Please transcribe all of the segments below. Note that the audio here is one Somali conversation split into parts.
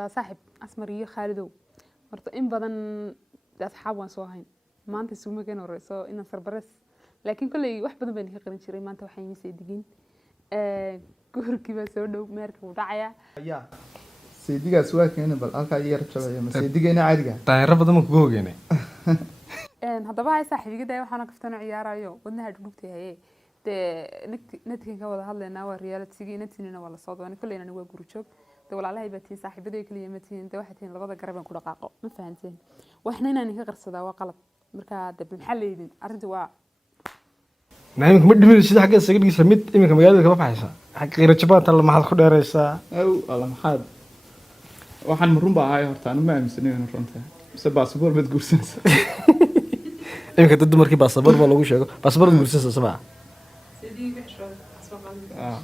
ولا صاحب أسمرية خالدو مرت إن بدن أصحاب وانسوهين ما أنت سومي كانوا رئيسو إن سربرس لكن كل واحد بدن بيني قرن شري ما أنت وحين سيدين كوركي بسودو مارك ودعيا يا سيدي سواء كان بالألقى يرتبط ما سيدي أنا عادي طيب ربنا مكبوج يعني هذا بقى صاحبي كده وحنا كفتنا عيارة ودنا هدوبتي هي نتكين كوضع هذا لنا والريالتي نتينا ولا صوت وأنا كلنا نقول جروتشوك تقول على هيبتين صاحبتي كل يومتين ده واحدين لبضة قريبا كل دقائق ما فهمتين وإحنا هنا نهي غرصة وقلب مركا ده بالمحل يدين أرجو نعم كم دمين الشيء حق السجل يسميت إمي كم قاعد كم فايسة حق غير الشباب تلا ما حد خد رئيسة أو الله ما حد waxaan marun baa ahay horta anu ma aaminsanay inaan runta mise baasaboor mid guursanaysa imika dad markii baasaboor baa lagu sheego baasaboor guursanaysa sabaa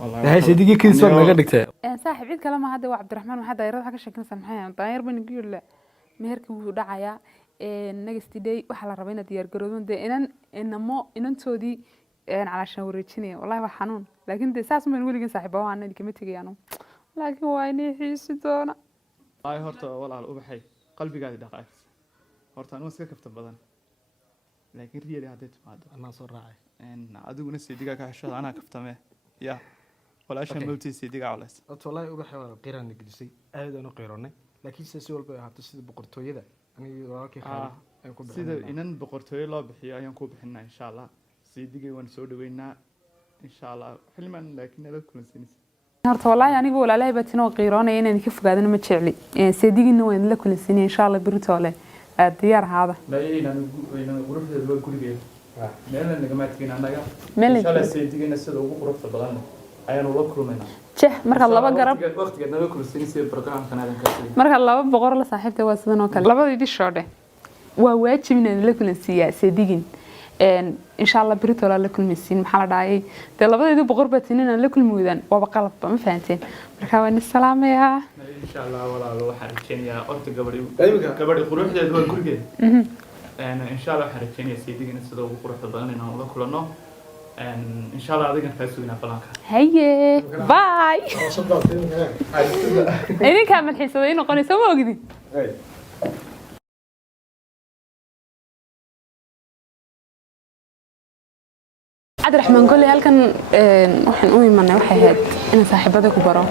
wallahi sidii kiis war laga dhigtay saaxiib cid kale ma hadda waa Cabdiraxmaan waxa daayirada waxa ka sheekanaysan maxay daayir baan igu yiri meherkii wuu dhacaya next day waxa la rabaa in diyaar garowdo inamo inantoodii calaashan wareejinaya wallahi waa xanuun laakiin saas ma weligiin saaxiibo waan kama tagayaan laakiin waa inay xiisi doona ay horta walaal u baxay qalbigaadi dhaqaaq horta anu iska kafta badan laakiin riyada hadday timaado anaa soo raacay adiguna siidiga ka hesho anaa kaftame ya walaashan mawtii siidiga culays wallahi u baxay walaal qiiraan gidisay aad aan u qiiroonay laakiin si walba ay ahaato sida boqortooyada aniga walaalkii xaar ay ku bixin sida inan boqortooyo loo bixiyo ayaan ku bixinaa insha Allah siidiga waan soo dhaweynaa insha Allah xilman laakiin nala kulansiinaysa horta wallahi anigu walaalahay batinoo qiiroonay inaan ka fogaadano ma jecli seedigina waan la kulansiinay insha Allah birtoole diyaar haada ma inaan quruxda loo gurigeeyo meelna naga maadkeen anaga insha Allah seedigina sida ugu quruxda badan ayaan la kulmaynaa jeex marka laba garab waqtiga nala kulansiinay barnaamijkan aadan ka sii marka laba boqor la saaxiibtay waa sidan oo kale labadii shoode waa waajib inaan la kulansiiyaa seedigin إن شاء الله بريتو لا كل مسين محل داعي ده لبده يدو بقرب تنين لا كل مودان وبقلب ما فهمتين مركبان السلام يا إن شاء الله ولا لو حركين يا أرت قبري قروح ده دول كل جد أنا إن شاء الله حركين يا سيدي جنس ده وقروح تبان إنه الله كلنا إن شاء الله هذا كان فاسوينا فلانك هيا باي إني كامل حسابين وقني سوا وجدي عبدالرحمن قال لي هل كان waxaan u imanay waxay ahayd in saaxiibada ku baro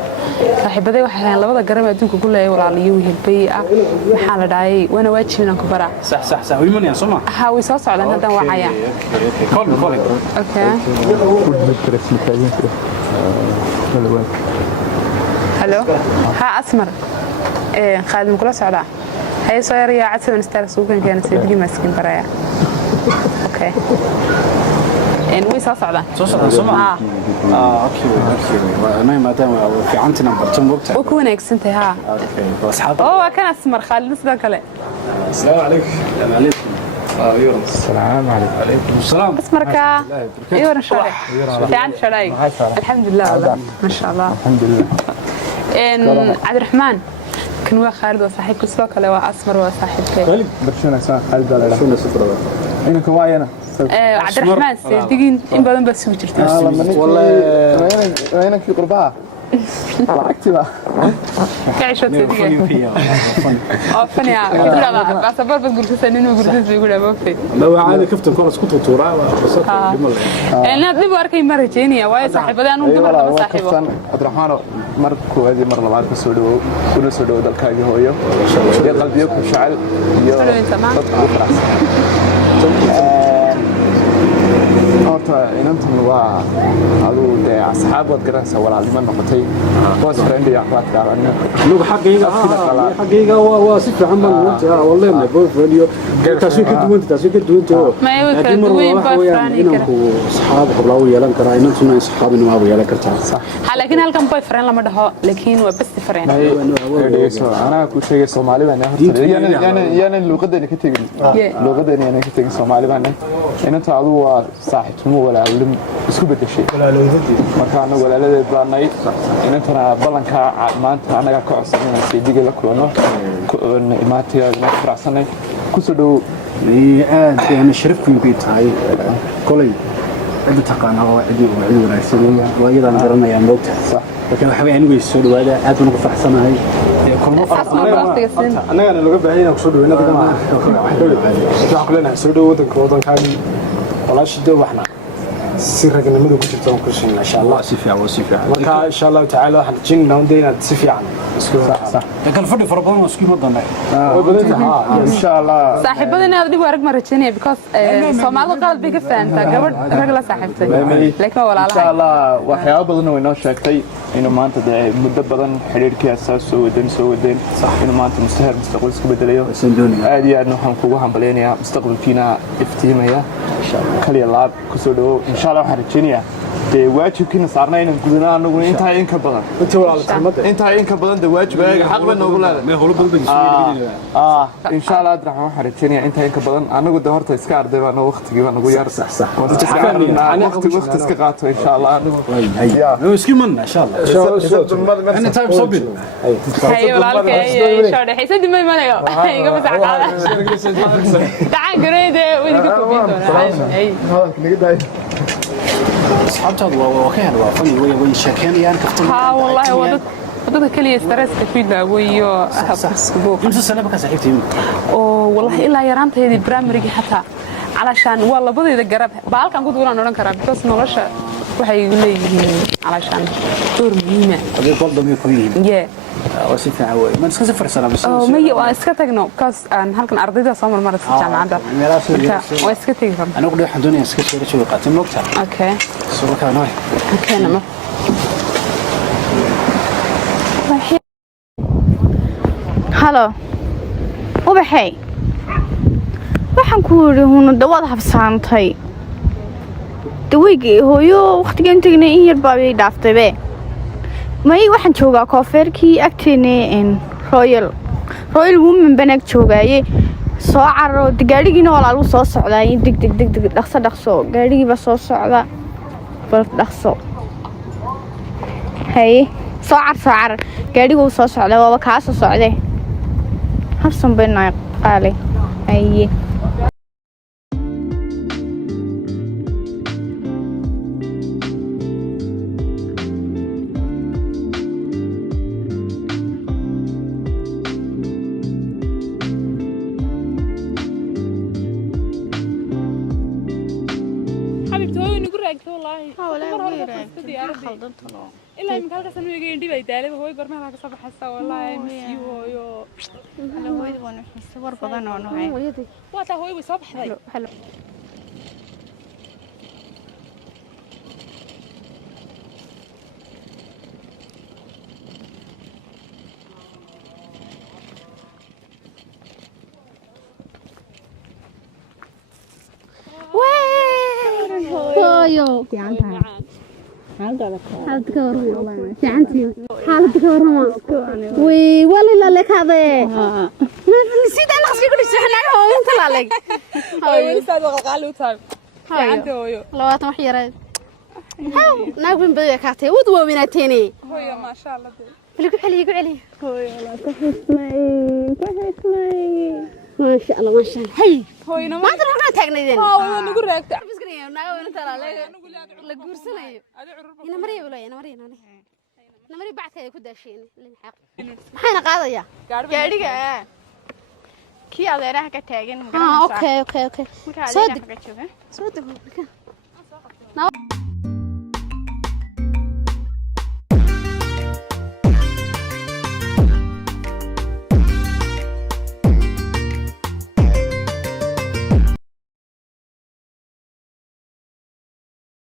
saaxiibada waxay ahayd labada garab adduunka ku leeyahay walaaliyo hilbay ah waxa la dhaayay wana waajib inaan ku bara صح way imanayaan Soomaa ha way soo socdaan hadan wacaya okay hello ha asmar khaadim kula socda hay soo yar yaa cadsan istaag suuqan keenay sidii maskin baraya okay وي صعدان سوما اوكي انا ما دام في عندنا برتم وقتها وكون اكسنت ها اوكي اصحاب كان اسمر خالد سدا كله السلام عليكم السلام عليكم يورم السلام عليكم عليكم السلام اسمرك يورم شراي في عند شراي الحمد لله ما شاء الله الحمد لله ان عبد الرحمن كان خالد وصاحبك سدا كله واسمر وصاحبك برشنا خالد ولا شنو سفر انك واينا عبد الرحمن سيدين إن بدن بس وجرت والله وينك في قربها لعقتي بقى كاي شو تدي فني لا بس برضه قلت سنين وقلت يقول ابو في لو عادي كفت كورس كنت طورا بس انا دي باركي مرجينيا واي صاحبتي انا قبل صاحبه عبد الرحمن markuu hadi mar labaad ku soo dhawo kuna soo dhawo dalkaaga hooyo qalbiyo ku shacel iyo horta inantan waa aduu de asxaab wad garanaysa walaalnimo noqotay boss friend iyo axwaad kaabanna lugu xaqayga waa si fiican baan wada wallahi boss friend iyo taasi ka duwanta ma ay kala duwan boss friend inanku asxaab qabla u yeelan karaa inantuna asxaabina waa yeelan kartaa sax laakiin halkan boy friend lama dhaho laakiin waa best friend ana ku sheegay Soomaali baan horta yana luqadeena ka tegin luqadeena ka tegin Soomaali baan inanta aduu waa saaxiibtimo walaalnimo isku bedeshay marka anagu walaaladeed baanay inantana balanka maanta anaga ka codsanayna siidiga la kulano imaatiya ma faraxsanay ku soo dhaw aad aan sharafku ku tahay kolay cid taqaan oo cid wanaagsan waa iyadaan garanayaan moogta صح لكن waxa weeyaan way soo dhawaada aad baan ugu faraxsanahay annagana looga baahan yahay kusoo dhaweynada gama waxaan kuleenahay soo dhawo wadankaagii walaashii dee waxna si ragnimadu ku jirto ku shin insha Allah si fiican marka insha Allah ta'ala waxaan jinna undayna si fiican isku sax kal fadhi farabadan oo isku madana way badantahay insha Allah saaxiibadina aad dib arag ma rajaynaya because Soomaalidu qalad bay ka fahantaa gabadh rag la saaxiibtay laakiin walaalaha insha Allah waxyaabo badan oo inoo sheegtay inuu maanta muddo badan xiriirkii asaas soo wadeen inuu maanta mustaqbal isku bedelayo aad iyo aad waxaan kugu hambaleynayaa mustaqbalkiina iftiimaya kaliya laab ku soo dhawo insha Allah waxaan rajaynayaa dee waajibkiina saarnaa inaan gudana anagu intaa in ka badan dee waajib ayaga xaq baan noogu leedahay insha Allah adraxan waxaan rajaynayaa intaa in ka badan anagu de horta iska arday baan waqtigii baan ugu yar waqti iska qaato insha Allah anigu iski manna insha Allah أنا تايم صبر. هاي والله هاي شو ده حسد ما يمنعه. هاي قبل ساعة. تعال قريدة ويدك كوبيدو. هاي. أصحابته وكان وافني ويا شاكين يعني كفتم. ها والله وضد كلي ستريس كفيد ويا أسبوع. كم سنة بك صاحبتي؟ والله إلا يرانت هذه برامري حتى علشان والله بدي الجرب بالك أنا كنت أقول أنا كرب بس نورش waxay leeyihiin علشان دور مهمة. هذا برضه ميكوين. Yeah. وسيف عوي. ما نسخ سفر سلام بس. مية واسكتجنو كاس أن هالكن أرضية صامر مرة في الجامعة ده. واسكتجنو. أنا أقول لك الدنيا اسكت شو قاتم وقتها. أوكي. سو كان هاي. أوكي نعم. هلا. وبحي. waxaan ku yiri huna dawad habsaantay dawigi hooyo waqtigan tagnay in yar baabay dhaaftay may waxaan joogaa koofeerkii agteena Royal Women Bank joogaaye soo carro gaarigiina walaal uu soo socdaay dig dhaqso gaarigiiba soo socda bal dhaqso hay soo car gaarigu soo socda waa ka soo socday habsan beenay qaale ay إلا من كذا سنة يجي يندي بيتالي وهو يقرن على كسب حسا والله مسيو هو أنا هو يبغى نحس وربنا أنا وقتها هو يصاب حلو حلو يو حالتك ورما فعنتي حالتك ورما وي ولا لك هذا نسيت انا خصني كل شيء احنا هو انت لا لك هاي لسه قالوا تايم فعنتي هو لو تم خيرات ناقم بيا كاتي ودوا بيناتيني هو ما شاء الله بلك علي هو والله تحسني ما شاء الله هي هو ما انت رحنا تاغنيدين ها نغو راغتا بس كريم ناغو انت لا غورسنايو انا مري ولا انا مري بعد كده ku daasheen xaq maxayna qaadaya gaariga kii adeeraha ka taagan okay soo deg